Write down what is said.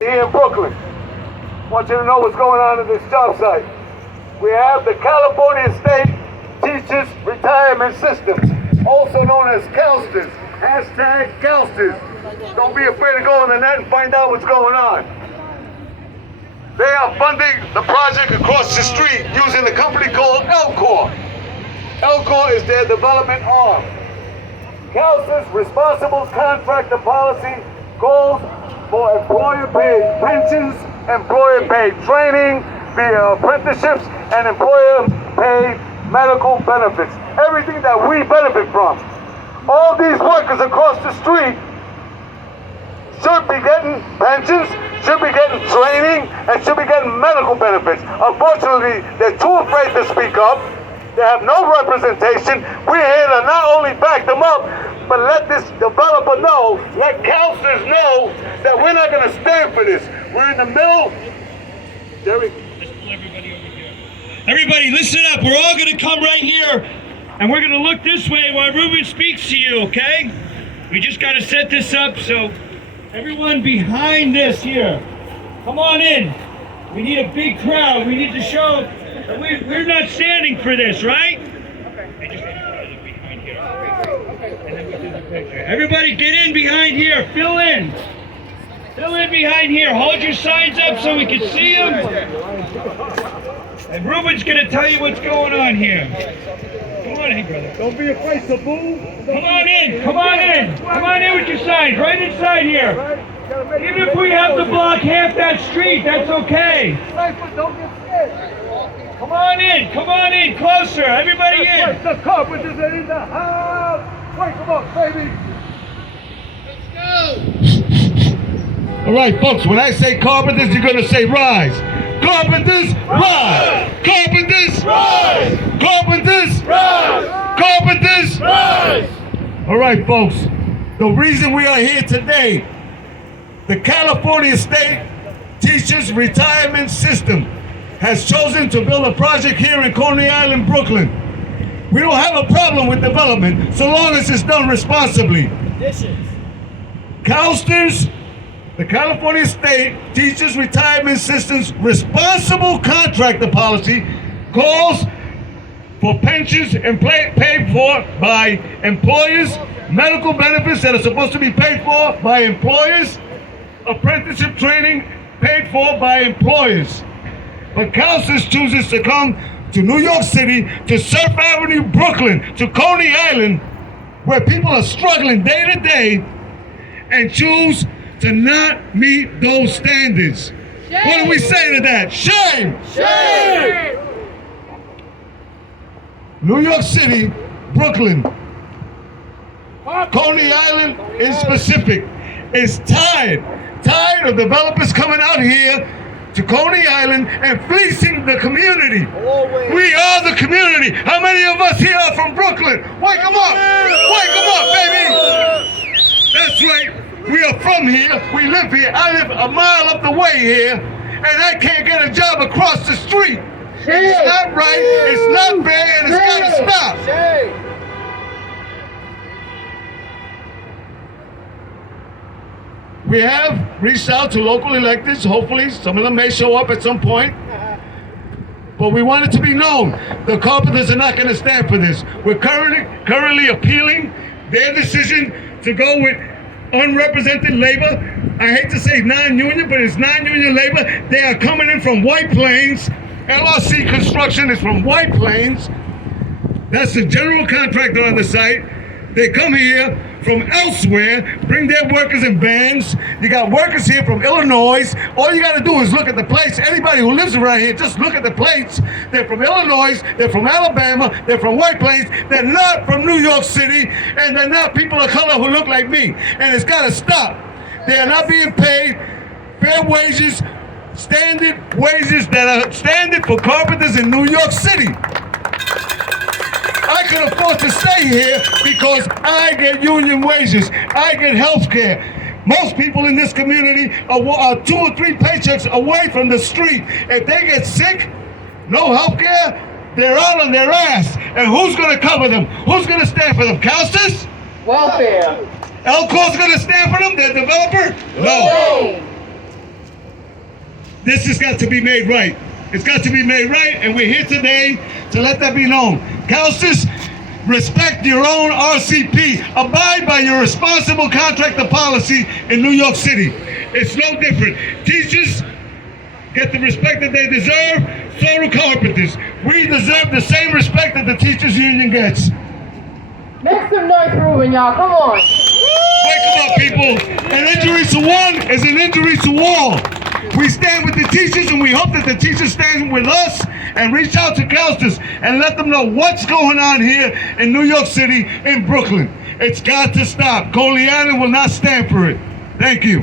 Here in Brooklyn. I want you to know what's going on in this job site. We have the California State Teachers Retirement System, also known as CalSTRS. Hashtag CalSTRS. Don't be afraid to go on the net and find out what's going on. They are funding the project across the street using a company called LCOR. LCOR is their development arm. CalSTRS responsible contractor policy calls for employer-paid pensions, employer-paid training, via apprenticeships, and employer-paid medical benefits. Everything that we benefit from. All these workers across the street should be getting pensions, should be getting training, and should be getting medical benefits. Unfortunately, they're too afraid to speak up. They have no representation. We're here to not only back them up, but let this developer know, let CalSTRS know that we're not going to stand for this. We're in the middle. Jerry. Let's pull everybody over here. Everybody, listen up. We're all going to come right here, and we're going to look this way while Ruben speaks to you, okay? We just got to set this up, so everyone behind this here, come on in. We need a big crowd. We need to show that we're not standing for this, right? Everybody get in behind here. Fill in. Fill in behind here. Hold your signs up so we can see them. And Ruben's going to tell you what's going on here. Come on in, brother. Don't be afraid to move. Come on in. Come on in. Come on in with your signs. Right inside here. Even if we have to block half that street, that's okay. Don't get scared. Come on in. Come on in. Closer. Everybody in. The Carpenters are in the house. Wake them up, baby. All right, folks, when I say Carpenters, you're going to say rise. Carpenters, rise! Carpenters, rise! Carpenters, rise! Carpenters, rise! All right, folks, the reason we are here today, the California State Teachers Retirement System has chosen to build a project here in Coney Island, Brooklyn. We don't have a problem with development so long as it's done responsibly. CalSTRS, the California State Teachers Retirement System's responsible contractor policy, calls for pensions and paid for by employers, medical benefits that are supposed to be paid for by employers, apprenticeship training paid for by employers. But CalSTRS chooses to come to New York City, to Surf Avenue, Brooklyn, to Coney Island, where people are struggling day to day, and choose to not meet those standards. Shame. What do we say to that? Shame! Shame! New York City, Brooklyn, Coney Island in specific, is tired of developers coming out here to Coney Island and fleecing the community. Always. We are the community. How many of us here are from Brooklyn? Wake them up! Wake them up, baby! That's right. We are from here. We live here. I live a mile up the way here, and I can't get a job across the street. It's not right. It's not fair, and it's got to stop. We have reached out to local electeds. Hopefully, some of them may show up at some point. But we want it to be known, the Carpenters are not going to stand for this. We're currently appealing their decision to go with unrepresented labor. I hate to say non-union, but it's non-union labor. They are coming in from White Plains. LRC Construction is from White Plains. That's the general contractor on the site. They come here from elsewhere, bring their workers in vans. You got workers here from Illinois. All you got to do is look at the plates. Anybody who lives around here, just look at the plates. They're from Illinois, they're from Alabama, they're from White Plains. They're not from New York City, and they're not people of color who look like me. And it's got to stop. They are not being paid fair wages, standard wages that are standard for carpenters in New York City. I can afford to stay here because I get union wages. I get health care. Most people in this community are 2 or 3 paychecks away from the street. If they get sick, no health care, they're out on their ass. And who's going to cover them? Who's going to stand for them? CalSTRS? Welfare. LCOR's going to stand for them, their developer? No. This has got to be made right. It's got to be made right, and we're here today to let that be known. Counselors, respect your own RCP. Abide by your responsible contractor policy in New York City. It's no different. Teachers get the respect that they deserve, so do carpenters. We deserve the same respect that the teachers union gets. Make some noise for Ruben, y'all. Come on. Wake them up, people. An injury to one is an injury to all. We stand with the teachers, and we hope that the teachers stand with us and reach out to counselors and let them know what's going on here in New York City, in Brooklyn. It's got to stop. Coney will not stand for it. Thank you.